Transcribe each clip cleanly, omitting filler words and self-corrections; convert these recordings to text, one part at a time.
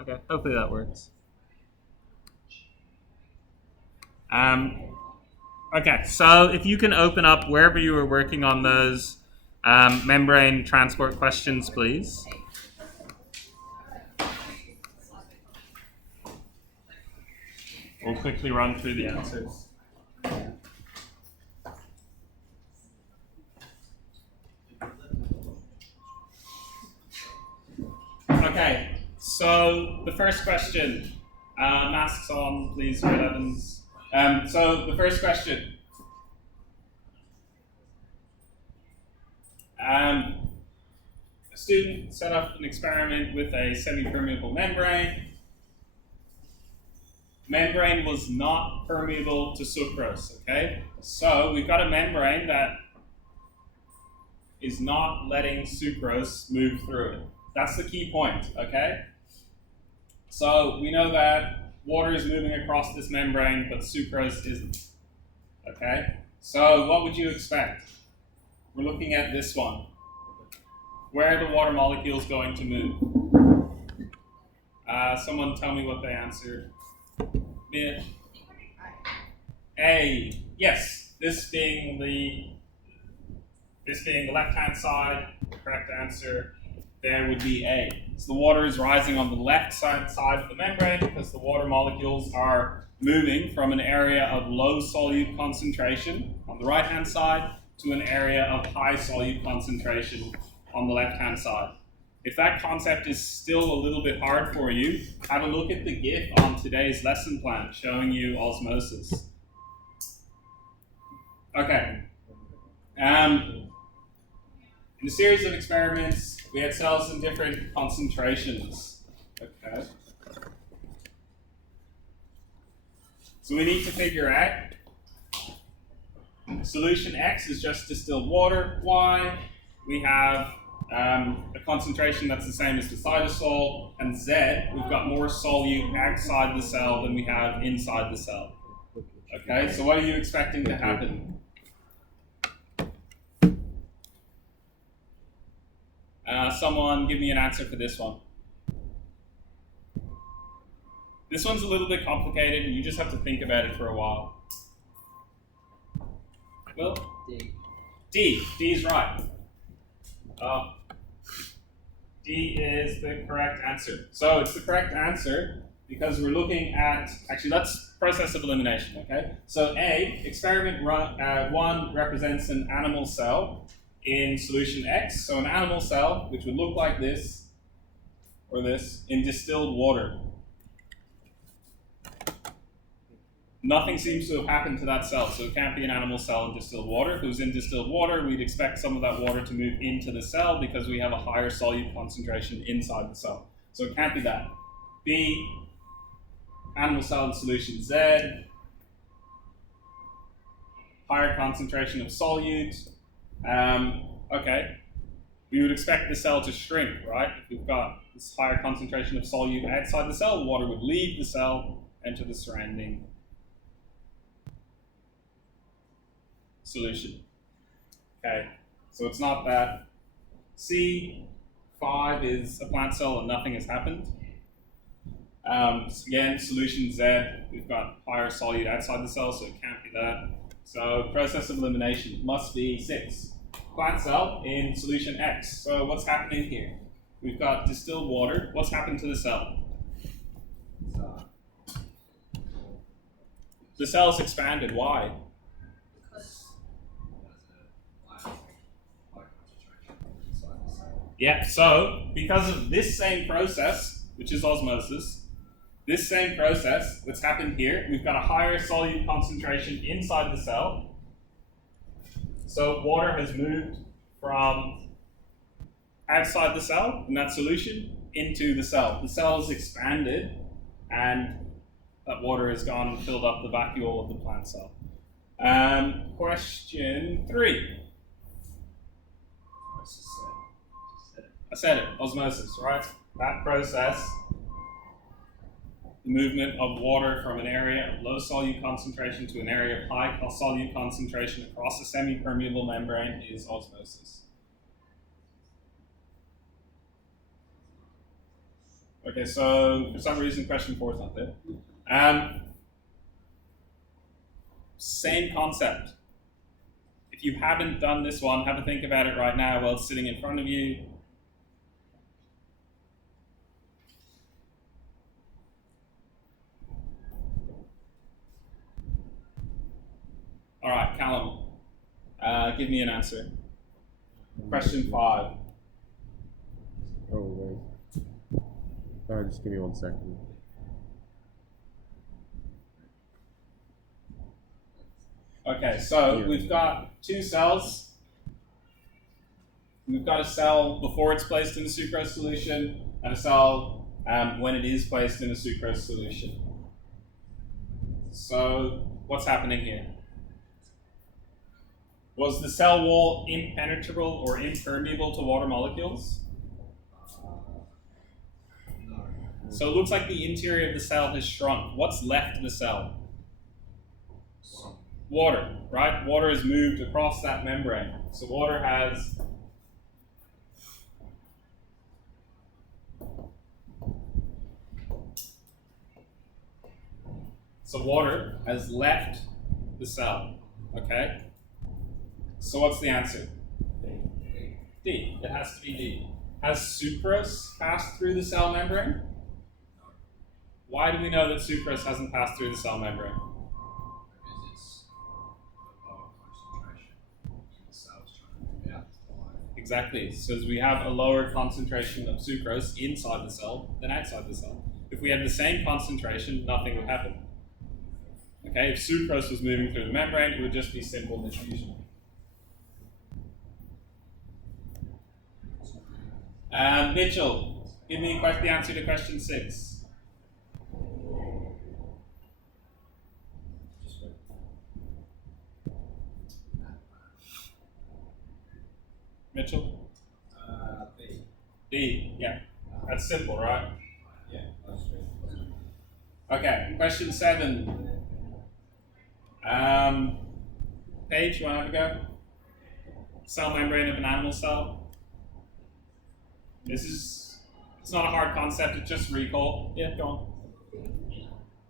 Okay, hopefully that works. Um, okay, so if you can open up wherever you were working on those membrane transport questions, please. We'll quickly run through the answers. Okay, so the first question, masks on, please, Red Evans. So the first question. A student set up an experiment with a semi-permeable membrane. Membrane was not permeable to sucrose, okay? So we've got a membrane that is not letting sucrose move through it. That's the key point, okay? So we know that water is moving across this membrane, but sucrose isn't, okay? So what would you expect? We're looking at this one. Where are the water molecules going to move? Someone tell me what they answered. Mia? A. Yes, this being the left-hand side, the correct answer there would be A. So the water is rising on the left side of the membrane because the water molecules are moving from an area of low solute concentration on the right-hand side to an area of high solute concentration on the left-hand side. If that concept is still a little bit hard for you, have a look at the GIF on today's lesson plan showing you osmosis. Okay. In a series of experiments, we had cells in different concentrations. Okay. So we need to figure out solution X is just distilled water. Y, we have a concentration that's the same as the cytosol, and Z, we've got more solute outside the cell than we have inside the cell. Okay, so what are you expecting to happen? Someone give me an answer for this one. This one's a little bit complicated, and you just have to think about it for a while. Well, D. D is right. D is the correct answer. So it's the correct answer because we're looking at, actually that's process of elimination, okay? So A, experiment 1 represents an animal cell in solution X. So an animal cell, which would look like this, or this, in distilled water. Nothing seems to have happened to that cell, so it can't be an animal cell in distilled water. If it was in distilled water, we'd expect some of that water to move into the cell because we have a higher solute concentration inside the cell. So it can't be that. B, animal cell in solution Z, higher concentration of solute. Okay, we would expect the cell to shrink, right? If we've got this higher concentration of solute outside the cell, water would leave the cell, enter the surrounding solution. Okay, so it's not that. C, 5 is a plant cell and nothing has happened. Again, solution Z, we've got higher solute outside the cell, so it can't be that. So process of elimination must be 6. Plant cell in solution X. So what's happening here? We've got distilled water. What's happened to the cell? The cell's expanded. Why? Yeah, so because of this same process, which is osmosis, this same process that's happened here, we've got a higher solute concentration inside the cell. So water has moved from outside the cell, in that solution, into the cell. The cell is expanded, and that water has gone and filled up the vacuole of the plant cell. Question 3. I said it, osmosis, right? That process, the movement of water from an area of low solute concentration to an area of high solute concentration across a semi-permeable membrane is osmosis. Okay, so for some reason question 4 is not there. Same concept. If you haven't done this one, have a think about it right now while it's sitting in front of you. All right, Callum, give me an answer. Question 5. Oh, wait. Just give me 1 second. Okay, so we've got 2 cells. We've got a cell before it's placed in a sucrose solution and a cell when it is placed in a sucrose solution. So what's happening here? Was the cell wall impenetrable or impermeable to water molecules? No. So it looks like the interior of the cell has shrunk. What's left of the cell? Water, right? Water has moved across that membrane. So water has left the cell. Okay? So what's the answer? D. It has to be D. Has sucrose passed through the cell membrane? Why do we know that sucrose hasn't passed through the cell membrane? Because it's a lower concentration in the cells trying to move out to the light. Exactly. So we have a lower concentration of sucrose inside the cell than outside the cell. If we had the same concentration, nothing would happen. Okay, if sucrose was moving through the membrane, it would just be simple diffusion. Mitchell, give me the answer to question 6. Mitchell? B. D, yeah. That's simple, right? Yeah, that's true. Okay, question 7. Paige, you want to have a go? Cell membrane of an animal cell. It's not a hard concept, it's just recall. Yeah, go on.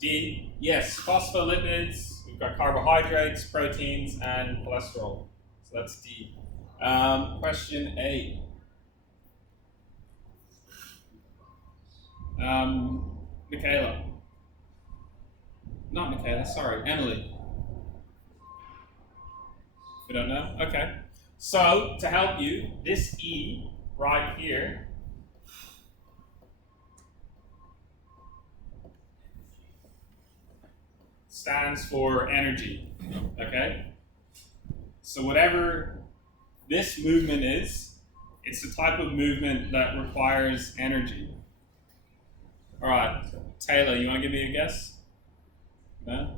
D, yes, phospholipids, we've got carbohydrates, proteins, and cholesterol. So that's D. Question 8. Michaela. Not Michaela, sorry, Emily. We don't know? Okay. So, to help you, this E right here stands for energy. Okay? So, whatever this movement is, it's the type of movement that requires energy. All right, Taylor, you want to give me a guess? No?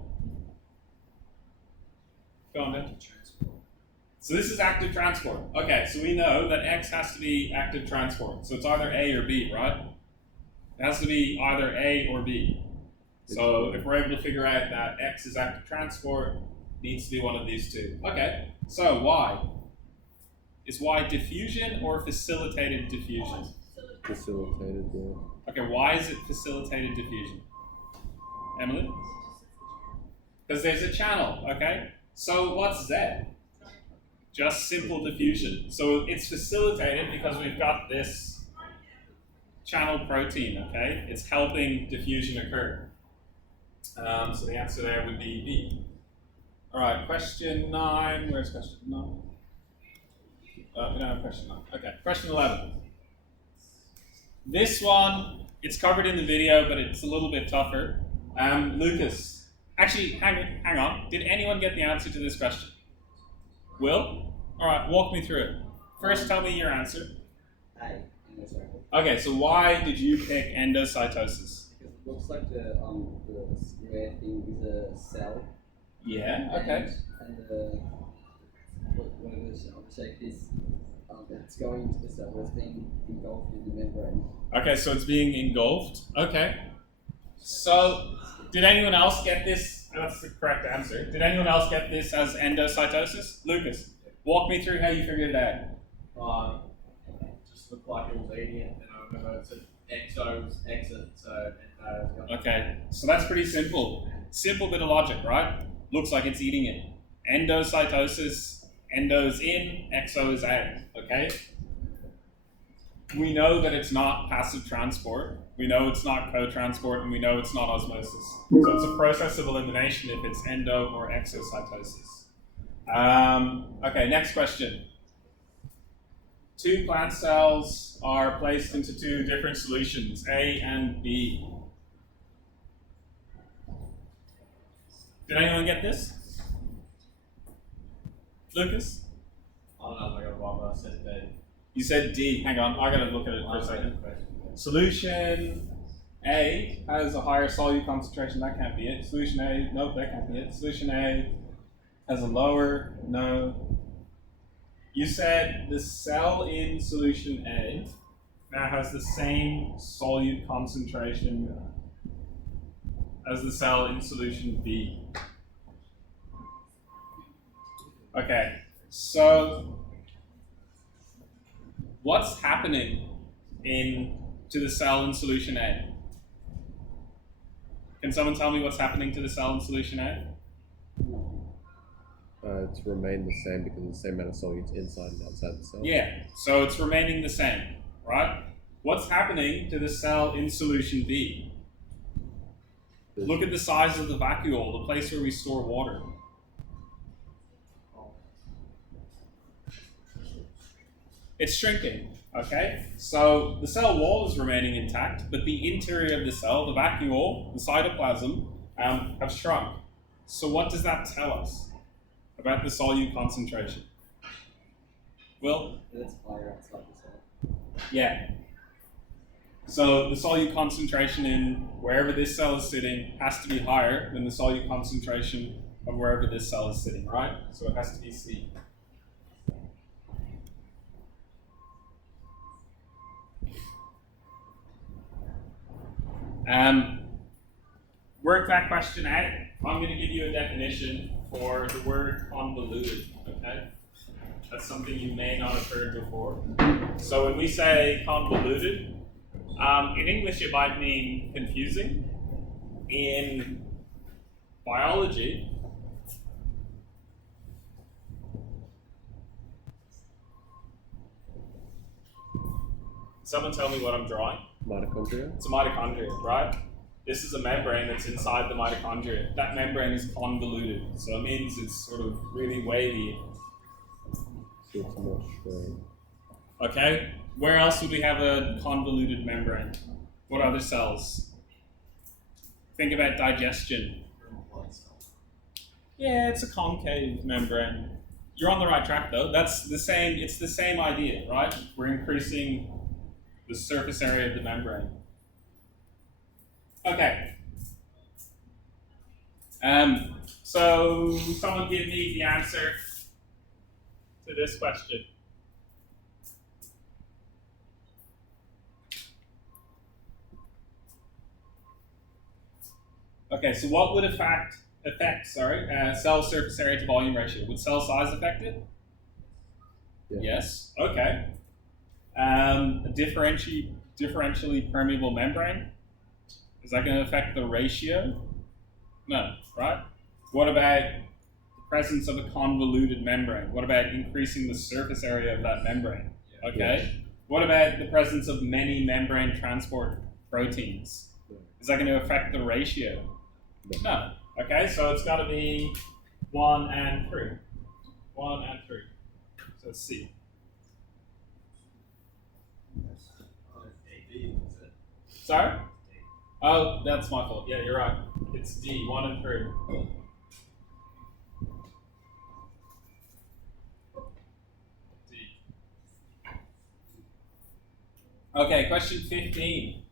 Go on, then. So this is active transport. Okay, so we know that X has to be active transport. So it's either A or B, right? It has to be either A or B. So if we're able to figure out that X is active transport, it needs to be one of these two. Okay, so Y. Is Y diffusion or facilitated diffusion? Facilitated, yeah. Okay, why is it facilitated diffusion? Emily? Because there's a channel, okay? So what's Z? Just simple diffusion. So it's facilitated because we've got this channel protein, okay? It's helping diffusion occur. So the answer there would be B. All right, question 9. Where's question 9? We don't have question 9. Okay, question 11. This one, it's covered in the video, but it's a little bit tougher. Lucas, actually, hang on. Did anyone get the answer to this question? Will? All right, walk me through it. First, tell me your answer. A. Endocytosis. Okay, so why did you pick endocytosis? Because it looks like the square thing is a cell. Yeah. Okay. And whatever the shape is, it's going into the cell. It's being engulfed in the membrane. Okay, so it's being engulfed. Okay. So, did anyone else get this? That's the correct answer. Did anyone else get this as endocytosis? Lucas, walk me through how you figured it out. Just looked like it was eating it, and I remember it's an exos, exit, so endo. Okay, so that's pretty simple. Simple bit of logic, right? Looks like it's eating it. Endocytosis, endo's in, exo is out, okay? We know that it's not passive transport, we know it's not co-transport, and we know it's not osmosis. So it's a process of elimination if it's endo or exocytosis. Okay, next question. Two plant cells are placed into two different solutions, A and B. Did anyone get this? Lucas? I don't know if I got it right, but I said D. You said D. Hang on, I gotta look at it for a second. Solution A has a higher solute concentration. That can't be it. Solution A, nope, that can't be it. Solution A has a lower, no. You said the cell in solution A now has the same solute concentration as the cell in solution B. Okay, so what's happening to the cell in solution A? Can someone tell me what's happening to the cell in solution A? It's remained the same because of the same amount of solutes inside and outside the cell. Yeah, so it's remaining the same, right? What's happening to the cell in solution B? Look at the size of the vacuole, the place where we store water. It's shrinking, okay? So the cell wall is remaining intact, but the interior of the cell, the vacuole, the cytoplasm, have shrunk. So what does that tell us about the solute concentration? Will? It's higher outside the cell. Yeah. So the solute concentration in wherever this cell is sitting has to be higher than the solute concentration of wherever this cell is sitting, right? So it has to be C. Work that question out. I'm going to give you a definition for the word convoluted, okay? That's something you may not have heard before. So when we say convoluted, in English it might mean confusing. In biology, someone tell me what I'm drawing. Mitochondria? It's a mitochondria, right? This is a membrane that's inside the mitochondria. That membrane is convoluted, so it means it's sort of really wavy. So it's more straight. Okay, where else would we have a convoluted membrane? What other cells? Think about digestion. Yeah, it's a concave membrane. You're on the right track though. It's the same idea, right? We're increasing the surface area of the membrane. Okay. So someone give me the answer to this question. Okay, so what would affect cell surface area to volume ratio? Would cell size affect it? Yeah. Yes. Okay. A differentially permeable membrane. Is that going to affect the ratio? No, right? What about the presence of a convoluted membrane? What about increasing the surface area of that membrane? Yeah. Okay. What about the presence of many membrane transport proteins? Is that going to affect the ratio? No. Okay, so it's got to be 1 and 3. 1 and 3. So it's C. Sorry? Oh, that's my fault. Yeah, you're right. It's D, 1 and 3. D. Okay, question 15.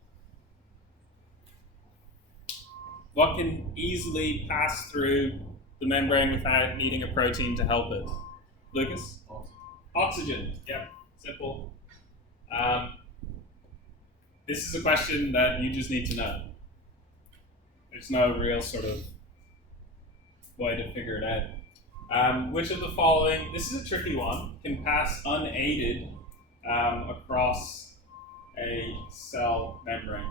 What can easily pass through the membrane without needing a protein to help it? Lucas? Oxygen. Yep, simple. This is a question that you just need to know. There's no real sort of way to figure it out. Which of the following, this is a tricky one, can pass unaided across a cell membrane?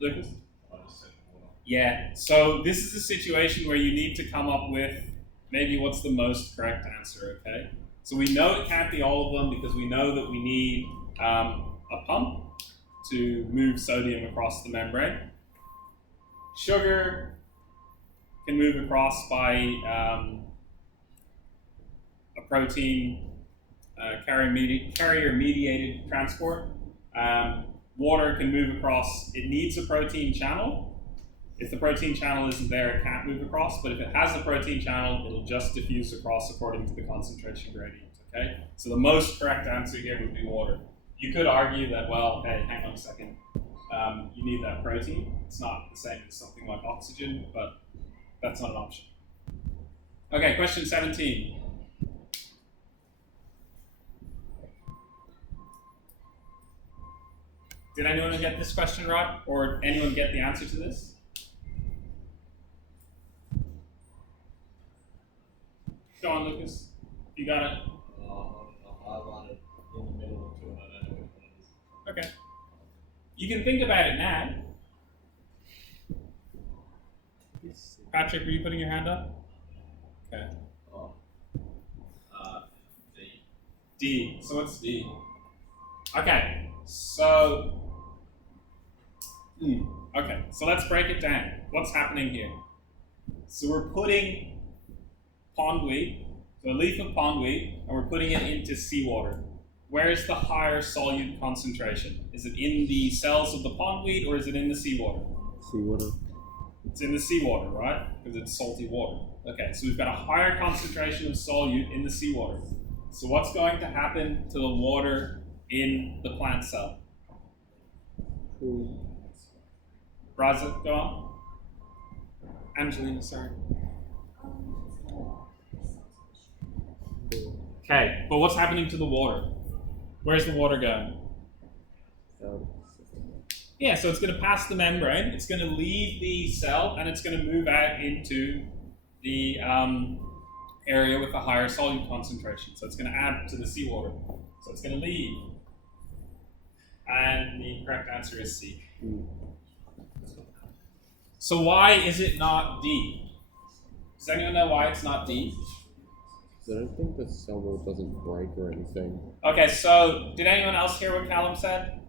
Lucas? I just said water. Yeah, so this is a situation where you need to come up with maybe what's the most correct answer, okay? So we know it can't be all of them because we know that we need a pump to move sodium across the membrane. Sugar can move across by a protein carrier-mediated transport. Water can move across. It needs a protein channel. If the protein channel isn't there, it can't move across. But if it has a protein channel, it'll just diffuse across according to the concentration gradient. Okay. So the most correct answer here would be water. You could argue that, well, hey, hang on a second. You need that protein. It's not the same as something like oxygen, but that's not an option. Okay, question 17. Did anyone get this question right? Or anyone get the answer to this? Go on, Lucas. You got it. I'll highlight it in the middle of two and I don't know what it is. Okay. You can think about it now. Patrick, were you putting your hand up? Okay. Oh. D. D. So what's D? Okay. So. Okay. So let's break it down. What's happening here? So we're putting pondweed, so a leaf of pondweed, and we're putting it into seawater. Where is the higher solute concentration? Is it in the cells of the pondweed or is it in the seawater? Seawater. It's in the seawater, right? Because it's salty water. Okay, so we've got a higher concentration of solute in the seawater. So what's going to happen to the water in the plant cell? Raza, go on. Angelina, sorry. Okay, but what's happening to the water? Where's the water going? Yeah, so it's going to pass the membrane, it's going to leave the cell, and it's going to move out into the area with a higher solute concentration. So it's going to add to the seawater. So it's going to leave. And the correct answer is C. So why is it not D? Does anyone know why it's not D? I don't think the cell wall doesn't break or anything. Okay, so did anyone else hear what Callum said?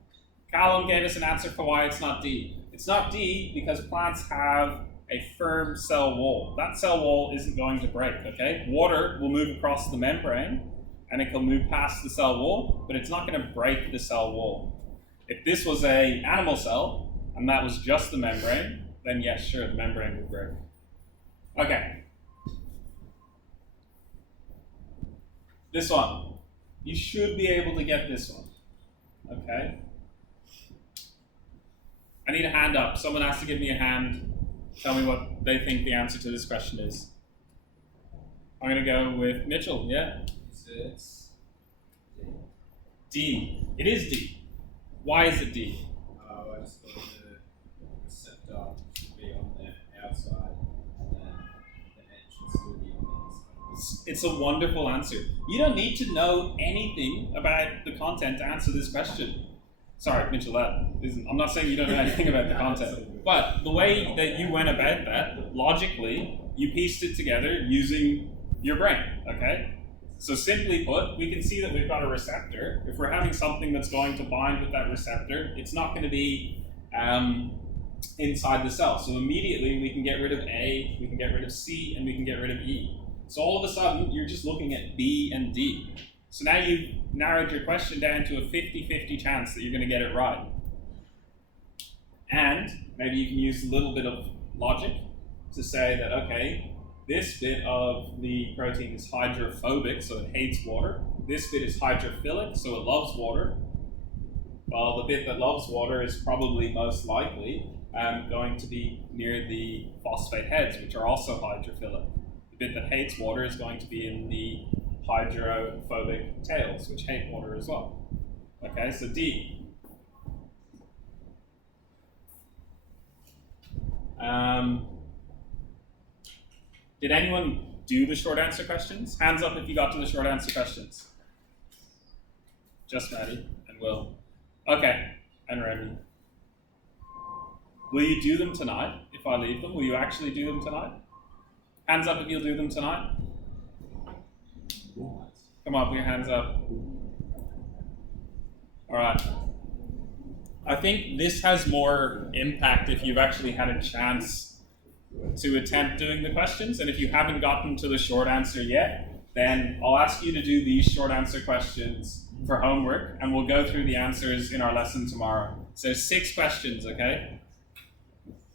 Callum gave us an answer for why it's not D. It's not D because plants have a firm cell wall. That cell wall isn't going to break, okay? Water will move across the membrane and it can move past the cell wall, but it's not going to break the cell wall. If this was an animal cell and that was just the membrane, then yes, sure, the membrane would break. Okay. This one. You should be able to get this one. Okay? I need a hand up. Someone has to give me a hand. Tell me what they think the answer to this question is. I'm going to go with Mitchell. Yeah? It's D. It is D. Why is it D? I just thought the receptor should be on the outside and then the edge should still be on the inside. It's a wonderful answer. You don't need to know anything about the content to answer this question. Sorry, Mitchell, I'm not saying you don't know anything about the content, but the way that you went about that, logically, you pieced it together using your brain, okay? So simply put, we can see that we've got a receptor. If we're having something that's going to bind with that receptor, it's not going to be inside the cell. So immediately we can get rid of A, we can get rid of C, and we can get rid of E. So all of a sudden, you're just looking at B and D. So now you've narrowed your question down to a 50-50 chance that you're going to get it right. And maybe you can use a little bit of logic to say that, okay, this bit of the protein is hydrophobic, so it hates water. This bit is hydrophilic, so it loves water. Well, the bit that loves water is probably most likely going to be near the phosphate heads, which are also hydrophilic. The bit that hates water is going to be in the hydrophobic tails, which hate water as well. Okay, so D. Did anyone do the short answer questions? Hands up if you got to the short answer questions. Just Maddie and Will. Okay, and Remy. Will you do them tonight if I leave them? Will you actually do them tonight? Hands up if you'll do them tonight. Come on, put your hands up. Alright. I think this has more impact if you've actually had a chance to attempt doing the questions, and if you haven't gotten to the short answer yet, then I'll ask you to do these short answer questions for homework, and we'll go through the answers in our lesson tomorrow. So 6 questions, okay?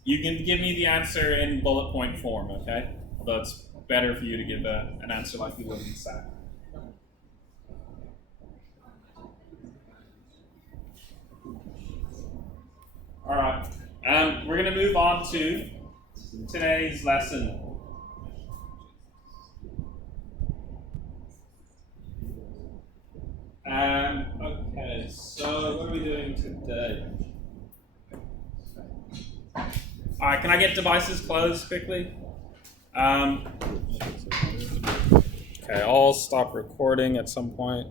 You can give me the answer in bullet point form, okay? Although it's better for you to give an answer like you would in SAT. All right, we're going to move on to today's lesson. Okay, so what are we doing today? All right, can I get devices closed quickly? Okay, I'll stop recording at some point.